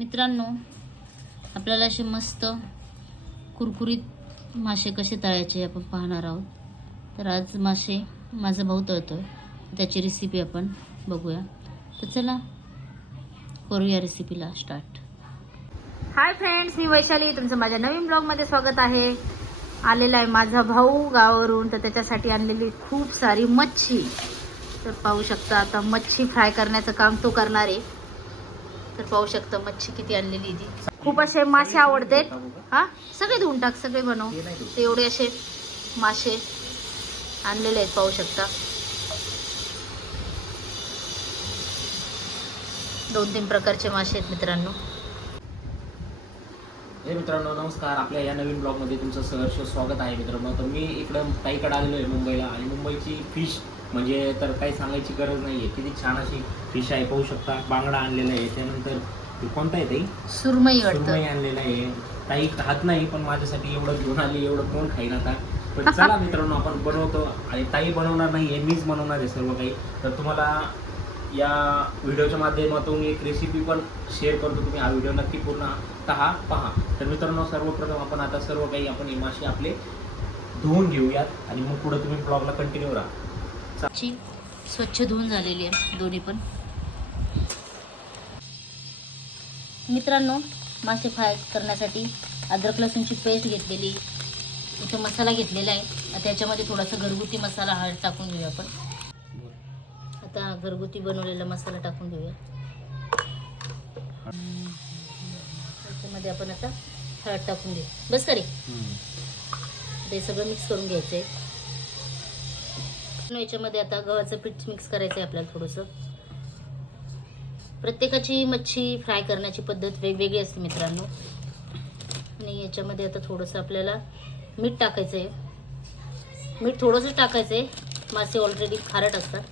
मित्रांनो, आपल्याला असे मस्त कुरकुरीत मासे कसे तळायचे आपण पाहणार आहोत. तर आज मासे माझा भाऊ तळतोय, त्याची रेसिपी आपण बघूया. तर चला करूया रेसिपीला स्टार्ट. हाय फ्रेंड्स, मी वैशाली, तुमचं माझ्या नवीन ब्लॉगमध्ये स्वागत आहे. आलेला आहे माझा भाऊ गावावरून, तर त्याच्यासाठी आणलेली खूप सारी मच्छी. तर पाहू शकता, आता मच्छी फ्राय करण्याचं काम तो करणार आहे. तर पाहू शकता मच्छी किती आणलेली ती. खूप असे मासे आवडते. हा, सगळे धुवून टाक, सगळे बनव. ते एवढे असे मासे आणलेले आहेत, पाहू शकता. 2-3 प्रकारचे मासे आहेत मित्रांनो. हे मित्रांनो नमस्कार, आपल्या या नवीन ब्लॉगमध्ये तुमचं सहर्ष स्वागत आहे मित्रांनो. तर मी इकडं ताईकडे आलेलो आहे मुंबईला, आणि मुंबईची फिश म्हणजे तर काही सांगायची गरज नाही आहे. किती छान अशी फिश आहे, पाहू शकता. बांगडा आणलेला आहे, त्यानंतर कोणता आहे ताई? सुरमई आणलेला आहे. ताई खात नाही, पण माझ्यासाठी एवढं घेऊन आली. एवढं कोण खाईन आता. पण चला मित्रांनो, आपण बनवतो. आणि ताई बनवणार नाही आहे, मीच बनवणार आहे सर्व काही. तर तुम्हाला या व्हिडिओच्या माध्यमातून एक रेसिपी पण शेअर करतो. तुम्ही हा व्हिडिओ नक्की पूर्णतः पहा. तर मित्रांनो, सर्वप्रथम आपण आता सर्व काही आपण हे मासे आपले धुवून घेऊयात, आणि मग पुढे तुम्ही ब्लॉगला कंटिन्यू राहा. स्वच्छ धुवून झालेली आहे दोन्ही पण. मित्रांनो, मासे फ्राय करण्यासाठी अद्रक लसूणची पेस्ट घेतलेली, इथं मसाला घेतलेला आहे. त्याच्यामध्ये थोडासा घरगुती मसाला हळद टाकून घेऊया आपण. आता घरगुती बनवलेला मसाला टाकून घेऊया. त्याच्यामध्ये आपण आता हळद टाकून घेऊ. बस करे ते सगळं मिक्स करून घ्यायचं आहे. याच्यामध्ये आता गव्हाचं पीठ मिक्स करायचं आहे आपल्याला थोडंसं. प्रत्येकाची मच्छी फ्राय करण्याची पद्धत वेगवेगळी असते मित्रांनो. आणि याच्यामध्ये आता थोडंसं आपल्याला मीठ टाकायचं आहे. मीठ थोडंसं टाकायचं आहे, मासे ऑलरेडी खारट असतात.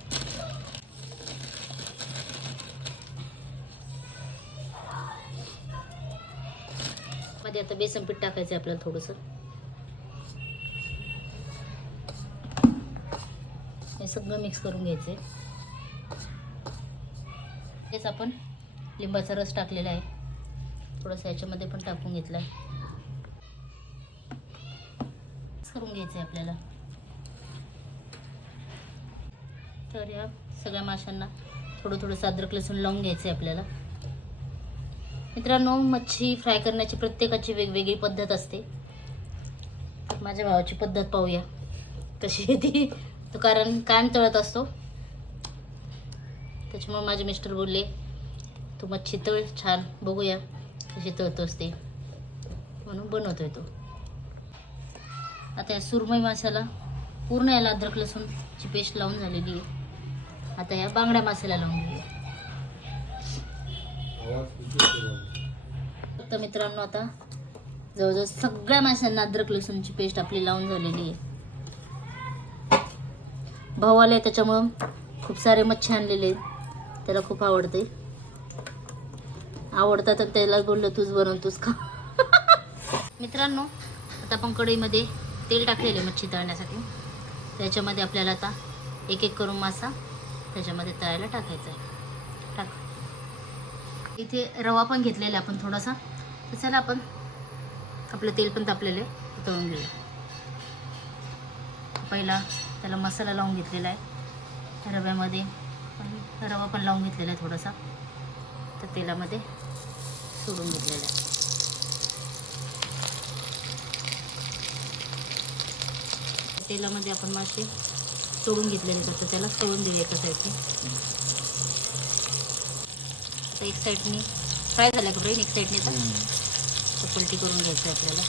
मध्ये आता बेसन पीठ टाकायचं आहे आपल्याला थोडंसं. हे सगळं मिक्स करून घ्यायचं आहे. तेच आपण लिंबाचा रस टाकलेला आहे, थोडंसं याच्यामध्ये पण टाकून घेतला आहे. मिक्स करून घ्यायचं आहे आपल्याला. तर या सगळ्या माशांना थोडंसं अद्रक लसूण लावून घ्यायचं आहे आपल्याला. मित्रांनो, मच्छी फ्राय करण्याची प्रत्येकाची वेगवेगळी पद्धत असते. माझ्या भावाची पद्धत पाहूया कशी आहे ती. तो कारण कायम तळत असतो, त्याच्यामुळे माझे मिस्टर बोलले तू मच्छी तळ छान, बघूया कशी तळतोस ते, म्हणून बनवतोय तो. आता या सुरमई माशाला पूर्ण याला अद्रक लसूणची पेस्ट लावून झालेली आहे. आता या बांगड्या माशाला लावून घेऊया. तर मित्रांनो, आता जवळजवळ सगळ्या माशांना अद्रक लसूणची पेस्ट आपली लावून झालेली आहे. भाऊ आले त्याच्यामुळं खूप सारे मच्छी आणलेले आहेत, त्याला खूप आवडते. आवडतात तर त्याला बोललं तूच बनवतोस का. मित्रांनो, आता आपण कढईमध्ये तेल टाकलेले मच्छी तळण्यासाठी. त्याच्यामध्ये आपल्याला आता एक एक करून मासा त्याच्यामध्ये तळायला टाकायचा आहे. टाक. इथे रवा पण घेतलेला आपण थोडासा. तर चला आपण आपलं तेल पण तापलेलं आहे, तळून घेऊया. पहिला त्याला मसाला लावून घेतलेला आहे रव्यामध्ये, रवा पण लावून घेतलेला आहे थोडासा. तर तेलामध्ये सोडून घेतलेला आहे. तेलामध्ये आपण मासे सोडून घेतलेले, तर त्याला तळून देऊया एका साईडने. आता एक साईडने फ्राय झाल्या का एक साईडने तर पलटी करून घ्यायचं आपल्याला.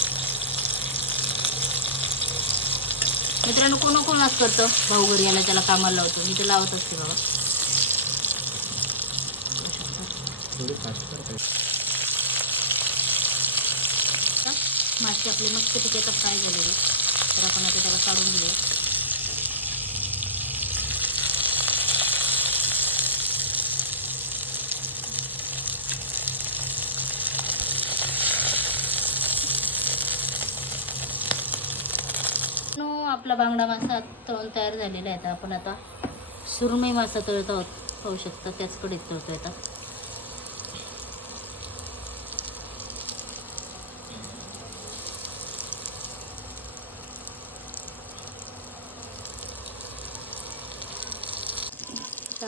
मित्रांनो, कोण असं करतं, भाऊ घरी यायला त्याला कामाला लावतो, मी ते लावत असते बाबा. मासे आपले मस्त पिकेचा फ्राय झालेले, तर आपण आता त्याला काढून घेऊया. आपला बांगडा मासा तळून तयार झालेला आहे. आपण आता सुरमई मासा तळत आहोत, पाहू शकता. त्याच कढईत तळतोय आता.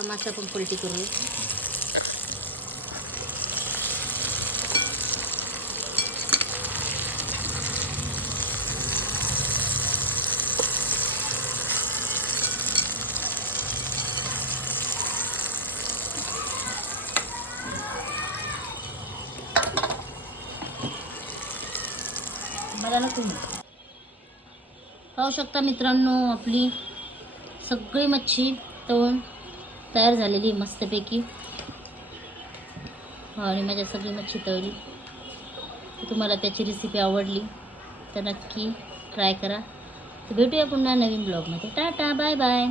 मासा पण पलटी करूया. मला ना तुम्ही पाहू शकता मित्रांनो, आपली सगळी मच्छी तळून तयार झालेली आहे मस्तपैकी. आणि माझ्या सगळी मच्छी तळली. तर तुम्हाला त्याची रेसिपी आवडली तर नक्की ट्राय करा. तर भेटूया पुन्हा नवीन ब्लॉगमध्ये. Tata bye bye.